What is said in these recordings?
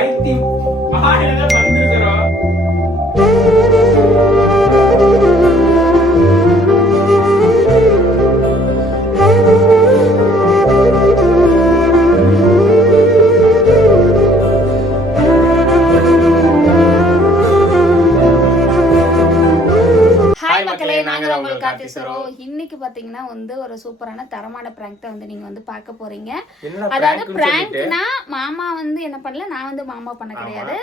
பைத்தியம் ஆயில வந்துருக்கிறோம். இன்னைக்கு பாத்தீங்கன்னா வந்து ஒரு சூப்பரான தரமான பிராங்க் தான் வந்து நீங்க வந்து பார்க்க போறீங்க. அதாவது பிராங்க்னா மாமா வந்து என்ன பண்ணல, நான் வந்து மாமா பண்ண கிடையாது.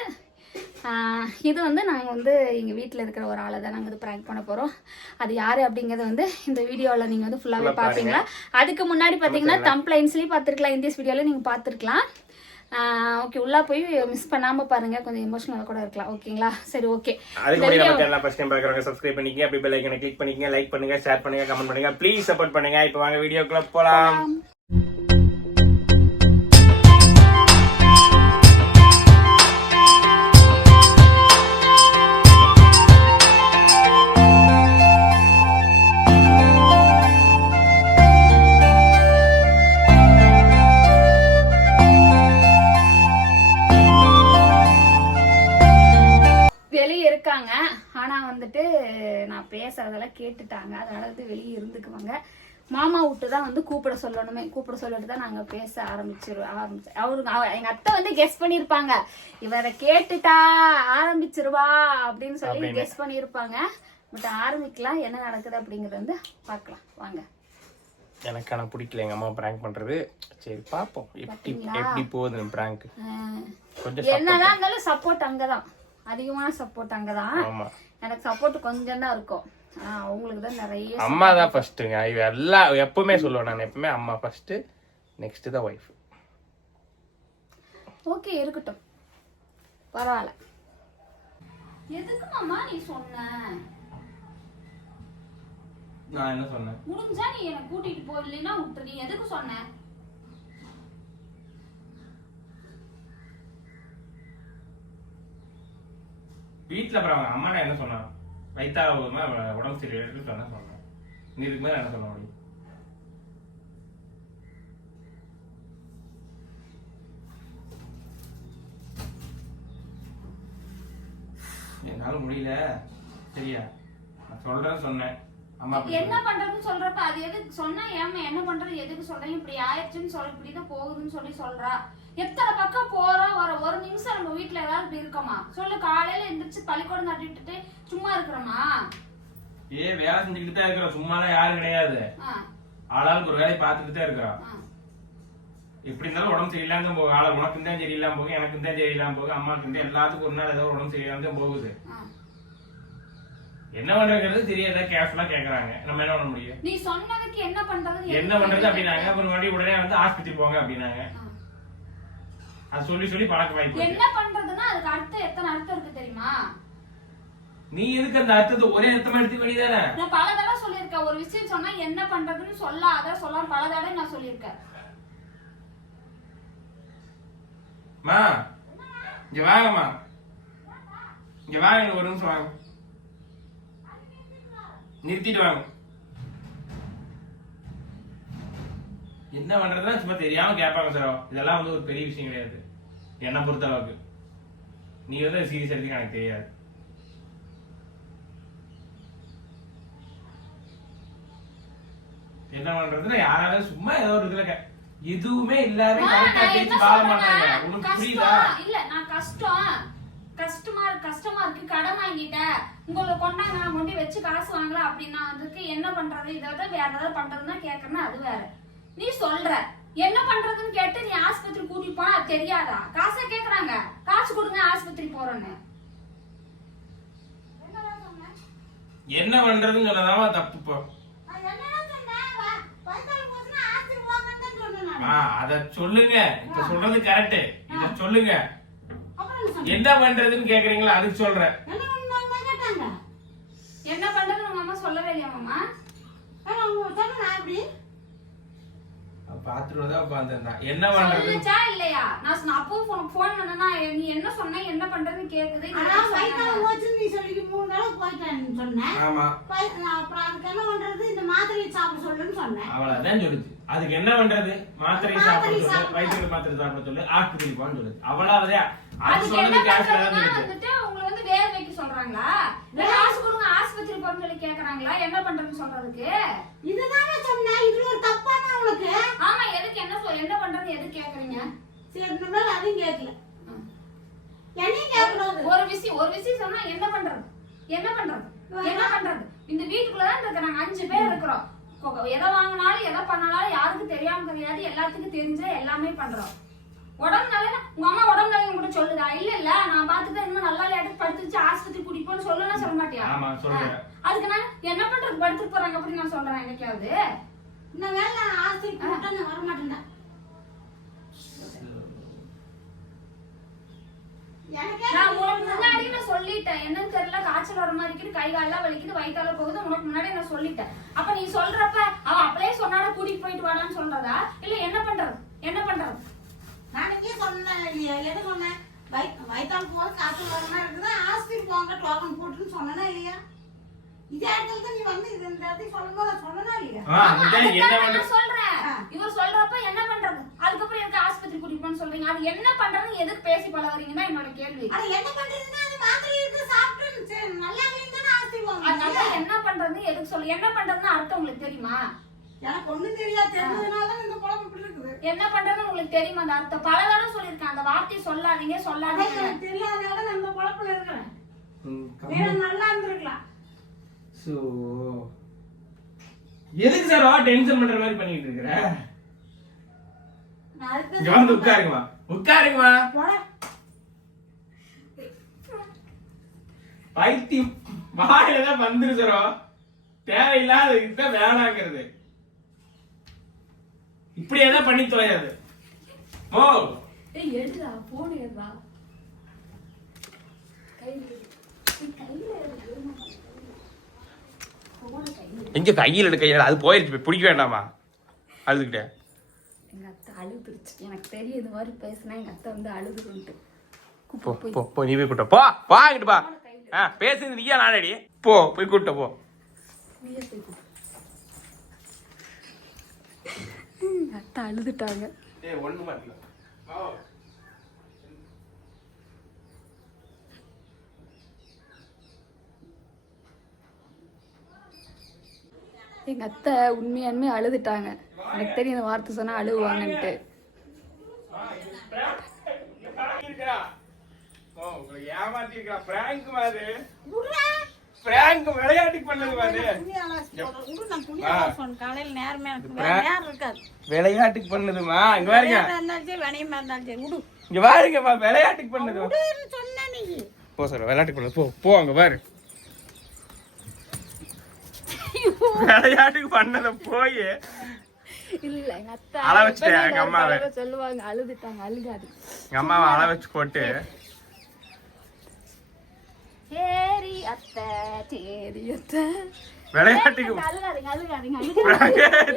இது வந்து நாங்கள் வந்து எங்கள் வீட்டில் இருக்கிற ஒரு ஆளை தான் நாங்கள் வந்து ப்ராங்க் பண்ண போகிறோம். அது யார் அப்படிங்கிறத வந்து இந்த வீடியோவில் நீங்கள் வந்து ஃபுல்லாகவே பார்ப்பீங்களா. அதுக்கு முன்னாடி பார்த்தீங்கன்னா தம்ப்ளைன்ஸ்லேயும் பார்த்துருக்கலாம், இந்தியஸ் வீடியோவில் நீங்கள் பார்த்துருக்கலாம். ஓகே, உள்ளே போய் மிஸ் பண்ணாமல் பாருங்கள், கொஞ்சம் எமோஷனலாக கூட இருக்கலாம். ஓகேங்களா, சரி ஓகே. அதுக்கு முன்னாடி நம்ம சேனலை ஃபர்ஸ்ட் டைம் பார்க்குறவங்க சப்ஸ்கிரைப் பண்ணிக்கங்க, அப்படி பெல் ஐக்கனை கிளிக் பண்ணிக்கங்க, லைக் பண்ணுங்கள், ஷேர் பண்ணுங்கள், கமெண்ட் பண்ணுங்கள், ப்ளீஸ் சப்போர்ட் பண்ணுங்கள். இப்போ வாங்க வீடியோக்குள்ளே போகலாம். ஆனால் வந்துட்டு நான் பேசுறதெல்லாம் கேட்டுட்டாங்க, அதனால வந்து வெளியே இருந்துக்குவாங்க. மாமா விட்டு தான் வந்து கூப்பிட சொல்லணுமே, கூப்பிட சொல்லிட்டு தான் நாங்கள் பேச அவருக்கு எங்கள் அத்தை வந்து கெஸ் பண்ணியிருப்பாங்க, இவரை கேட்டுட்டா ஆரம்பிச்சிருவா அப்படின்னு சொல்லி கெஸ் பண்ணியிருப்பாங்க. பட் ஆரம்பிக்கலாம், என்ன நடக்குது அப்படிங்கிறத வந்து பார்க்கலாம் வாங்க. எனக்கு ஆனால் பிடிக்கல எங்கள் அம்மா ப்ராங்க் பண்ணுறது. சரி பார்ப்போம் எப்படி போகுது ப்ராங்க். என்னதான் இருந்தாலும் சப்போர்ட் அங்கே தான், அதிகமான சப்போர்ட் அங்கதான். எனக்கு சப்போர்ட் கொஞ்சம் தான் இருக்கும், அவங்களுக்கு தான் நிறைய. அம்மா தான் ஃபர்ஸ்ட்டுங்க, எல்லாம் எப்பவுமே சொல்லுவேன் நான், எப்பவுமே அம்மா ஃபர்ஸ்ட், நெக்ஸ்ட் தான் ஒய்ஃப். ஓகே இருக்கட்டும், பரவாயில்ல. எதுக்கு மாமா நீ சொன்ன? நான் என்ன சொன்னேன்? முடிஞ்சா நீ என்ன கூட்டிட்டு போயிடலைன்னா விட்டு, நீ எதுக்கு சொன்ன? வீட்டில் அப்புறம் அவங்க அம்மா என்ன சொன்னா, வயிற்றா உடம்பு சரியில்லை சொன்னேன். நீ இதுக்கு மேலே என்ன சொல்ல முடியும்? என்னால முடியல, சரியா? நான் சொல்றேன்னு சொன்னேன். அம்மா என்ன பண்றதுன்னு சொல்றப்ப அது எதுக்கு சொன்னா, ஏமா என்ன பண்றது எதுக்கு சொல்றேன், இப்படி ஆயிடுச்சுன்னு சொல்லி இப்படிதான் போகுதுன்னு சொல்றா. எத்தனை பக்கம் போறோம் வர, ஒரு நிமிஷம் நம்ம வீட்டுல ஏதாவது இப்படி இருக்கோமா சொல்லு? காலையில எந்திரிச்சு பள்ளிக்கூடம் தட்டி விட்டுட்டு சும்மா இருக்கிறோமா? வேலை செஞ்சுக்கிட்டு தான் இருக்கிறோம், சும்மாலாம் யாரும் கிடையாது. ஆளாளுக்கு ஒரு வேலையை பார்த்துட்டு தான் இருக்கிறோம். எப்படி இருந்தாலும் உடம்பு சரியில்லாம போகும். ஆளு உனக்கு தான் சரியில்லாம போகும், எனக்கு தான் சரியில்லாம போகும், அம்மாக்கு தான், எல்லாத்துக்கும் ஒரு நாள் ஏதோ உடம்பு சரியில்லாம தான் போகுது. என்ன பண்றது தெரியாத கேர்ஃபுல்லா கேக்குறாங்க, நம்ம என்ன பண்ண முடியும்? நீ சொன்னதுக்கு என்ன பண்றது அப்படின்னாங்க. அப்புறம் மறுபடியும் உடனே வந்து ஆஸ்பத்திரி போங்க அப்படின்னாங்க. அது சொல்லி சொல்லி பழக்கமாயிடுச்சு. என்ன பண்றதுன்னா அதுக்கு அர்த்தம், எத்தனை அர்த்தம் இருக்கு தெரியுமா? நீ எதுக்கு அந்த அர்த்தத்தை ஒரே அர்த்தமா எடுத்துக்க வேண்டியதானே? நான் பல தடவை சொல்லியிருக்கேன், ஒரு விஷயம் சொன்னா என்ன பண்றதுன்னு சொல்லாத சொல்லாம பல தடவை நான் சொல்லியிருக்கேன். மா இங்க வாங்கம்மா, இங்க வாங்க, ஒரு நிமிஷம் வாங்க, நிறுத்திட்டு வாங்க. என்ன பண்றதுன்னா சும்மா தெரியாம கேட்பாங்க சார், இதெல்லாம் வந்து ஒரு பெரிய விஷயம் கிடையாது என்ன பொறுத்த அளவுக்கு. நீ வந்து சீரியஸ் எடுத்து எனக்கு தெரியாது. என்ன பண்றதுன்னா யாராவது சும்மா ஏதோ ஒரு இதுல எதுவுமே இல்லாத வாழ மாட்டாங்க. உனக்கு புரியுதா? இல்ல நான் கஷ்டமா இருக்கு, கடன் வாங்கிட்டேன், உங்களை கொண்டாங்க நான் கொண்டு வச்சு காசு வாங்கலாம் அப்படின்னா அதுக்கு என்ன பண்றது, இதை வேற ஏதாவது பண்றதுன்னா கேட்கறேன்னா அது வேற. நீ சொல்ற என்ன பண்றதுன்னு கேட்டு நீ ஆஸ்பத்திரி கூட்டிட்டு போனா அது தெரியாதா? காசை கேக்குறாங்க, காசு கொடுங்க ஆஸ்பத்திரி போறேன்னு. என்ன பண்றதுன்னு சொல்லதாவா தப்பு. போ அத சொல்லுங்க, இப்ப சொல்றது கரெக்ட், இத சொல்லுங்க. என்ன பண்றதுன்னு கேக்குறீங்களா, அதுக்கு சொல்றேன். என்ன பண்றதுன்னு உங்க அம்மா சொல்லவே இல்லையா மாமா? பாத்துட்டு தான் உட்கார்ந்திருந்தான். என்ன பண்றது? சொல்லுச்சா இல்லையா? நான் அப்போ ஃபோன் பண்ணனா நீ என்ன சொன்ன என்ன பண்றதுன்னு கேக்குது. நான் வயித்தால போச்சு நீ சொல்லி 3 தடவை போயிட்டேன்னு சொன்னேன். ஆமா. அப்புறம் அதுக்கு என்ன பண்றது? இந்த மாத்திரையை சாப்பிட சொல்லுன்னு சொன்னேன். அவளதான் சொல்லுச்சு. அதுக்கு என்ன பண்றது? மாத்திரை சாப்பிட சொல்லு, வயிற்றுக்கு மாத்திரை சாப்பிட சொல்லு, ஆஸ்பத்திரி போன்னு சொல்லுது. அவ்வளவுதான். அது சொன்னது கேஷ்ல தான் வந்துட்டு உங்களை வந்து வேற வைக்க சொல்றாங்களா? காசு கொடுங்க ஆஸ்பத்திரி போன்னு சொல்லி கேக்குறாங்களா? என்ன பண்றதுன்னு சொல்றதுக்கு? இதுதானே சொன்னேன். இதுல ஒரு தப்பானா உங்களுக்கு? ஆமா, எதுக்கு என்ன பண்றது எதுக்கு கேக்குறீங்க? சரி, இந்த மேல அதையும் கேட்கல. என்னையும் கேட்கக்கூடாது. ஒரு விஷயம் சொன்னா என்ன பண்றது? இந்த வீட்டுக்குள்ளதான் இருக்கிறாங்க 5 பேர் இருக்கிறோம். எதை வாங்கினாலும் எதை பண்ணாலும் யாருக்கும் தெரியாம தெரியாது, எல்லாத்துக்கும் தெரிஞ்ச எல்லாமே பண்றோம். உடம்பு நல்லா உங்க அம்மா உடம்பு நல்லா கூட சொல்லுதா? இல்ல நான் பாத்துட்டு இன்னும் நல்லா இடத்துக்கு படுத்துச்சு ஆஸ்பத்திரி கூட்டிப்போன்னு சொல்லலாம் சொல்ல மாட்டியா? அதுக்கு நான் என்ன பண்றது? படுத்துட்டு போறாங்க அப்படின்னு நான் சொல்றேன். என்னைக்காவது இந்த வேலை நான் ஆஸ்பத்திரி கூட்டன்னு வர மாட்டேன். நான் உனக்கு முன்னாடி நான் சொல்லிட்டேன். என்னன்னு தெரியல, காய்ச்சல் வர மாதிரி இருக்குது, கை காலெல்லாம் வலிக்குது, வயிற்றால போகுது. உனக்கு முன்னாடி நான் சொல்லிட்டேன். அப்ப நீ சொல்றப்ப அவன் அப்படியே சொன்னாட கூட்டிட்டு போயிட்டு வரலான்னு சொல்றதா இல்ல என்ன பண்றது? நான் இங்கே சொன்னேன் இல்லையா? எது சொன்னேன்? வயிற்றால போக காய்ச்சல் வரமா இருக்குது, ஆஸ்பத்திரி போங்க டோக்கன் போட்டுன்னு சொன்னா இல்லையா? இதே இடத்துல தான் நீ வந்து இந்த இடத்துக்கு சொல்லும்போது சொன்னா இல்லையா? நான் சொல்றேன். இவர் சொல்றப்ப என்ன பண்றது? அதுக்கப்புறம் எனக்கு ஆஸ்பத்திரி கூட்டிட்டு போன்னு சொல்றீங்க. அது என்ன பண்றதுன்னு எதுக்கு பேசி பழகுறீங்கன்னா என்னோட கேள்வி. அது என்ன பண்றதுன்னா அது மாத்திரை இருக்கு சாப்பிட்டு நல்லா இல்லைன்னு ஆஸ்பத்திரி போங்க. அதனால என்ன பண்றதுன்னு எதுக்கு சொல்லு? என்ன பண்றதுன்னு அர்த்தம் உங்களுக்கு தெரியுமா? எனக்கு ஒண்ணும் தெரியாது. தெரிஞ்சதுனால தான் இந்த குழம்பு இப்படி இருக்குது. என்ன பண்றதுன்னு உங்களுக்கு தெரியுமா? அந்த அர்த்தம் பல தடவை சொல்லிருக்கேன். அந்த வார்த்தையை சொல்லாதீங்க. தெரியாதனால நான் இந்த குழப்பத்துல இருக்கிறேன். வேற நல்லா இருந்திருக்கலாம். எதுக்கு சார் டென்ஷன் பண்ற மாதிரி பண்ணிட்டு இருக்கற? இங்க வந்து உட்காருங்கம்மா. பைத்தியம் வாயிலதான் வந்துரு சாரோ. தேவையில்லாத இதுதான் வேணாங்கிறது. இப்படியேதான் பண்ணி தொலையாது. ஓ எடுடா போன் எடுடா. எங்க கையில் எடுக்க அது போயிருச்சு. பிடிக்க வேண்டாமா? அழுதுகிட்டேன். எங்க அத்தை அழுதுருச்சு. எனக்கு தெரியும் இந்த மாதிரி பேசினா எங்க அத்தை வந்து அழுதுருன்ட்டு. போ நீ போய் கூட்ட போ அங்கிட்டு பா. பேசுறது நீயா நானடி? போய் கூட்ட போ. அத்தை அழுதுட்டாங்க. ஒண்ணு மாட்டல. எங்க அத்தை உண்மையானுமே அழுதுட்டாங்க. எனக்கு தெரியும் இந்த வார்த்தை சொன்னா அழுவாங்கன்ட்டு. விளையாட்டுக்கு பண்ணதுமா? இங்க பாருங்க, இங்க பாருங்கம்மா, விளையாட்டுக்கு பண்ணது. போ சார், விளையாட்டுக்கு பண்ணது. போ அங்க பாரு. விளையாட்டுக்கு பண்ணத போய் இல்ல எங்க அத்தை அள வச்சுட்டேன். எங்க அம்மாவை சொல்லுவாங்க அழுதுட்டாங்க. அழுகாது. எங்க அம்மாவை அள வச்சு போட்டு சரி அத்தை விளையாட்டுக்கு அழுகாதீங்க.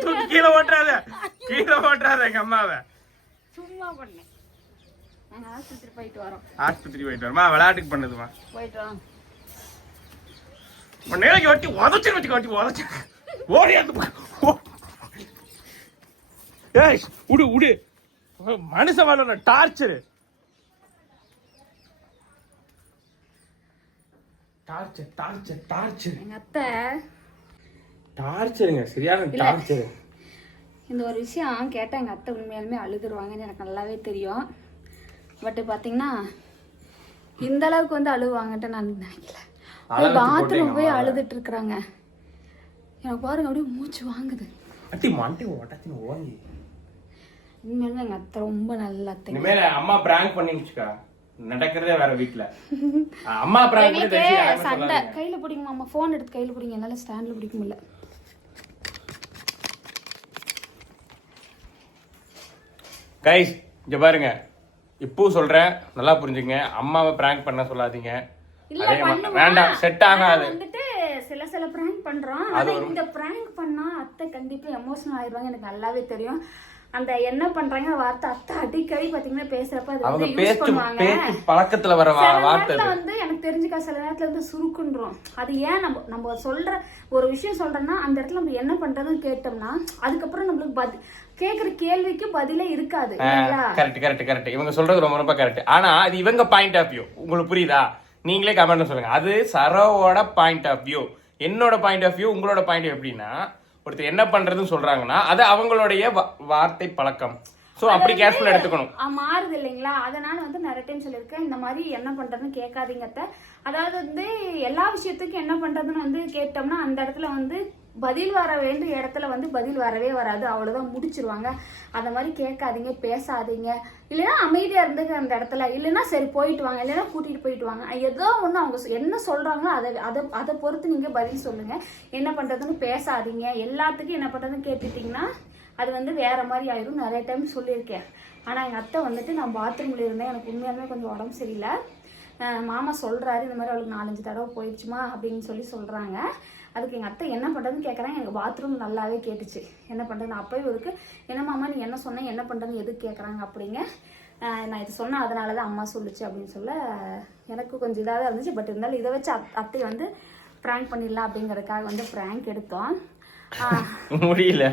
தூக்கி கீழே ஓட்டுறாத எங்க அம்மாவை. சும்மா பண்ணேன். நாங்க ஆஸ்பத்திரி போயிட்டு வரோமா? விளையாட்டுக்கு பண்ணதுமா? போயிட்டு வரோம். நேரக்கு வட்டி உதச்சு ஓடியாது. ஏய் உடு மனுஷன் வாழ டார்ச்சர் எங்க அத்தை டார்ச்சருங்க, சரியான டார்ச்சர். இந்த ஒரு விஷயம் கேட்டா எங்க அத்தை உண்மையாலுமே அழுதுருவாங்கன்னு எனக்கு நல்லாவே தெரியும். பட் பாத்தீங்கன்னா இந்த அளவுக்கு வந்து அழுவாங்கன்ட்டு நான் நினைக்கல. பாத்ரூம் போய் அழுதுட்டு இருக்கிறாங்க. எனக்கு பாருங்க அப்படியே மூச்சு வாங்குது. உண்மையிலுமே எங்க அத்தை ரொம்ப நல்ல அத்தை. இனிமேல் அம்மா பிராங்க் பண்ணிடுச்சுக்கா, நடக்கிறதே வேற வீட்டுல. அம்மா பிராங்க் சண்டை. கையில பிடிக்குமா அம்மா? போன் எடுத்து கையில பிடிங்க. என்னால ஸ்டாண்ட்ல பிடிக்க முடியல. கைஸ் இங்க பாருங்க, இப்போ சொல்றேன் நல்லா புரிஞ்சுங்க. அம்மாவை பிராங்க் பண்ண சொல்லாதீங்க. வேண்டாம், செட் ஆகாது. வந்துட்டு சில பிராங்க் பண்றோம். ஆனா இந்த பிராங்க் பண்ணா அத்தை கண்டிப்பா எமோஷனல் ஆயிடுவாங்க. எனக்கு நல்லாவே தெரியும். அந்த என்ன பண்றாங்க வார்த்தை அத்தை அடிக்கடி பாத்தீங்கன்னா பேசுறப்ப அது அவங்க வந்து யூஸ் பண்ணுவாங்க. பேச்சு பழக்கத்துல வர சில வார்த்தை நேரத்துல வந்து எனக்கு தெரிஞ்சுக்கா சில நேரத்துல வந்து சுருக்குன்றோம். அது ஏன் நம்ம சொல்ற ஒரு விஷயம் சொல்றோம்னா அந்த இடத்துல நம்ம என்ன பண்றதுன்னு கேட்டோம்னா அதுக்கப்புறம் நம்மளுக்கு கேக்குற கேள்விக்கு பதிலே இருக்காது. கரெக்ட். இவங்க சொல்றது ரொம்ப ரொம்ப கரெக்ட். ஆனா அது இவங்க பாயிண்ட் ஆஃப் வியூ. உங்களுக்கு புரியுதா? நீங்களே கமெண்ட்ல சொல்லுங்க. அது சரோவோட பாயிண்ட் ஆஃப் வியூ. என்னோட பாயிண்ட் ஆஃப் வியூ, உங்களோட பாயிண்ட் எப்படின்னா, ஒருத்தர் என்ன பண்றதுன்னு சொல்றாங்கன்னா அது அவங்களுடைய வார்த்தை பழக்கம். சோ அப்படி கேர்ஃபுல்லா எடுத்துக்கணும். மாறுது இல்லைங்களா? அதனால வந்து நிறைய டைம் சொல்லியிருக்கேன், இந்த மாதிரி என்ன பண்றதுன்னு கேட்காதீங்க அத்தை. அதாவது வந்து எல்லா விஷயத்துக்கும் என்ன பண்றதுன்னு வந்து கேட்டோம்னா அந்த இடத்துல வந்து பதில் வர வேண்டிய இடத்துல வந்து பதில் வரவே வராது, அவ்வளவுதான் முடிச்சிருவாங்க. அந்த மாதிரி கேட்காதீங்க, பேசாதீங்க. இல்லைன்னா அமைதியா இருந்துக்க அந்த இடத்துல. இல்லைன்னா சரி போயிட்டு வாங்க, இல்லைன்னா கூட்டிட்டு போயிட்டு வாங்க. ஏதோ ஒண்ணு அவங்க என்ன சொல்றாங்களோ அதை பொறுத்து நீங்க பதில் சொல்லுங்க. என்ன பண்றதுன்னு பேசாதீங்க. எல்லாத்துக்கும் என்ன பண்றதுன்னு கேட்டுட்டீங்கன்னா அது வந்து வேற மாதிரி ஆயிரும். நிறைய டைம் சொல்லியிருக்கேன். ஆனா எங்க அத்தை வந்துட்டு நான் பாத்ரூம்ல இருந்தேன், எனக்கு உண்மையாலுமே கொஞ்சம் உடம்பு சரியில்லை, மாமா சொல்றாரு இந்த மாதிரி அவளுக்கு 4-5 தடவை போயிடுச்சுமா அப்படின்னு சொல்றாங்க. அதுக்கு எங்கள் அத்தை என்ன பண்ணுறதுன்னு கேட்குறாங்க. எனக்கு பாத்ரூம் நல்லாவே கேட்டுச்சு. என்ன பண்ணுறது நான் அப்போயும் இருக்கு, என்ன மாமா நீ என்ன சொன்ன, என்ன பண்ணுறதுன்னு எதுக்கு கேட்குறாங்க அப்படிங்க. நான் இது சொன்னேன் அதனால தான் அம்மா சொல்லுச்சு அப்படின்னு சொல்ல எனக்கு கொஞ்சம் இதாக தான் இருந்துச்சு. பட் இருந்தாலும் இதை வச்சு அத்தை வந்து ப்ராங்க் பண்ணிடலாம் அப்படிங்கிறதுக்காக வந்து ப்ராங்க் எடுத்தோம். முடியல.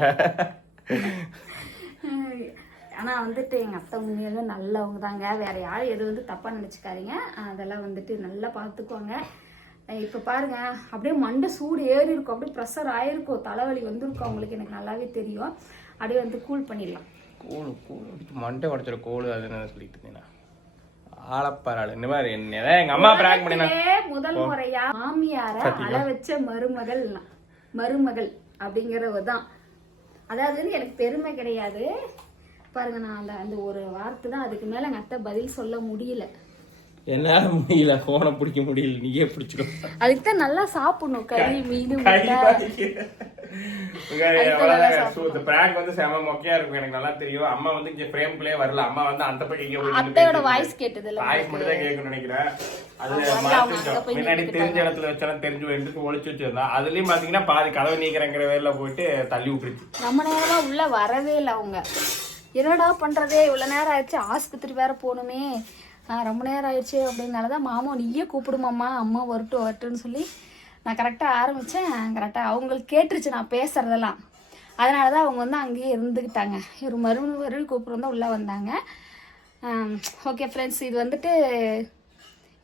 ஆனால் வந்துட்டு எங்கள் அத்தை உண்மையிலுமே நல்லவங்க தாங்க. வேற யாரும் எது வந்து தப்பாக நினச்சிக்காதீங்க. அதெல்லாம் வந்துட்டு நல்லா பார்த்துக்குவாங்க. இப்போ பாருங்க அப்படியே மண்டை சூடு ஏறி இருக்கும், அப்படியே ப்ரெஷர் ஆயிருக்கும், தலைவலி வந்துருக்கும் அவங்களுக்கு, எனக்கு நல்லாவே தெரியும். அப்படியே வந்து கூல் பண்ணிடலாம். கூழ் மண்டை உடச்சிட கோழு அதுன்னு சொல்லிட்டு இருந்தேன். ஆளப்பாராள் இந்த மாதிரி என்னதான் எங்க அம்மா பிராங்க் பண்ணினா முதல் முறையா மாமியார அழ வச்ச மருமகள் அப்படிங்கிறவ தான். அதாவது எனக்கு பெருமை கிடையாது பாருங்க, நான் அந்த ஒரு வார்த்தை தான், அதுக்கு மேல எங்க அத்தை பதில் சொல்ல முடியல. என்னால முடியல, போனை பிடிக்க முடியல, நீயே பிடிச்சிக்கோ. அதுக்கு தான் நல்லா சாப்பிடணும், கறி மீன் பிராங்க் வந்து செம மொக்கையா இருக்கும், எனக்கு நல்லா தெரியும். அம்மா வந்து இங்க ஃப்ரேம்குள்ளே வரல, அம்மா வந்து அந்த பக்கம் அத்தையோட வாய்ஸ் கேட்டது இல்ல, வாய்ஸ் மட்டும் தான் கேட்கணும்னு நினைக்கிறேன். அது முன்னாடி தெரிஞ்ச இடத்துல வச்சாலும் தெரிஞ்சு எடுத்து ஒளிச்சு வச்சிருந்தா, அதுலயும் பாத்தீங்கன்னா பாதி கதவை நீக்கிறங்கிற வேலை போயிட்டு தள்ளி விட்டுருச்சு. ரொம்ப நேரமா உள்ள வரவே இல்லை அவங்க. என்னடா பண்றதே இவ்வளவு நேரம் ஆயிடுச்சு, ஆஸ்பத்திரி வேற போகணுமே, ரொம்ப நேரம் ஆயிடுச்சு அப்படின்னாலதான் மாமா நீயே கூப்பிடுமாம்மா, அம்மா வரட்டுன்னு சொல்லி நான் கரெக்டாக ஆரம்பித்தேன். கரெக்டாக அவங்களுக்கு கேட்டுருச்சு நான் பேசுகிறதெல்லாம். அதனால தான் அவங்க வந்து அங்கேயே இருந்துக்கிட்டாங்க. ஒரு மறுபடி கூப்பிட்டு தான் உள்ளே வந்தாங்க. ஓகே ஃப்ரெண்ட்ஸ், இது வந்துட்டு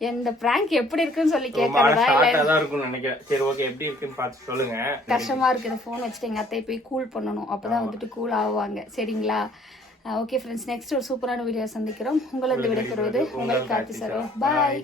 இந்த பிராங்க் எப்படி இருக்குன்னு சொல்லி கேட்கறதா இல்லை இருக்கும்னு நினைக்கிறேன். சரி ஓகே, எப்படி இருக்குன்னு பார்த்து சொல்லுங்க. கஷ்டமாக இருக்குது, இந்த ஃபோன் வச்சுட்டு எங்கள் அத்தையை போய் கூல் பண்ணணும், அப்போ தான் வந்துட்டு கூல் ஆகுவாங்க. சரிங்களா? ஓகே ஃப்ரெண்ட்ஸ், நெக்ஸ்ட் ஒரு சூப்பரான வீடியோ சந்திக்கிறோம். உங்களுக்கு விடைபெறுவது உங்கள் கார்த்தி சரோ. பாய்.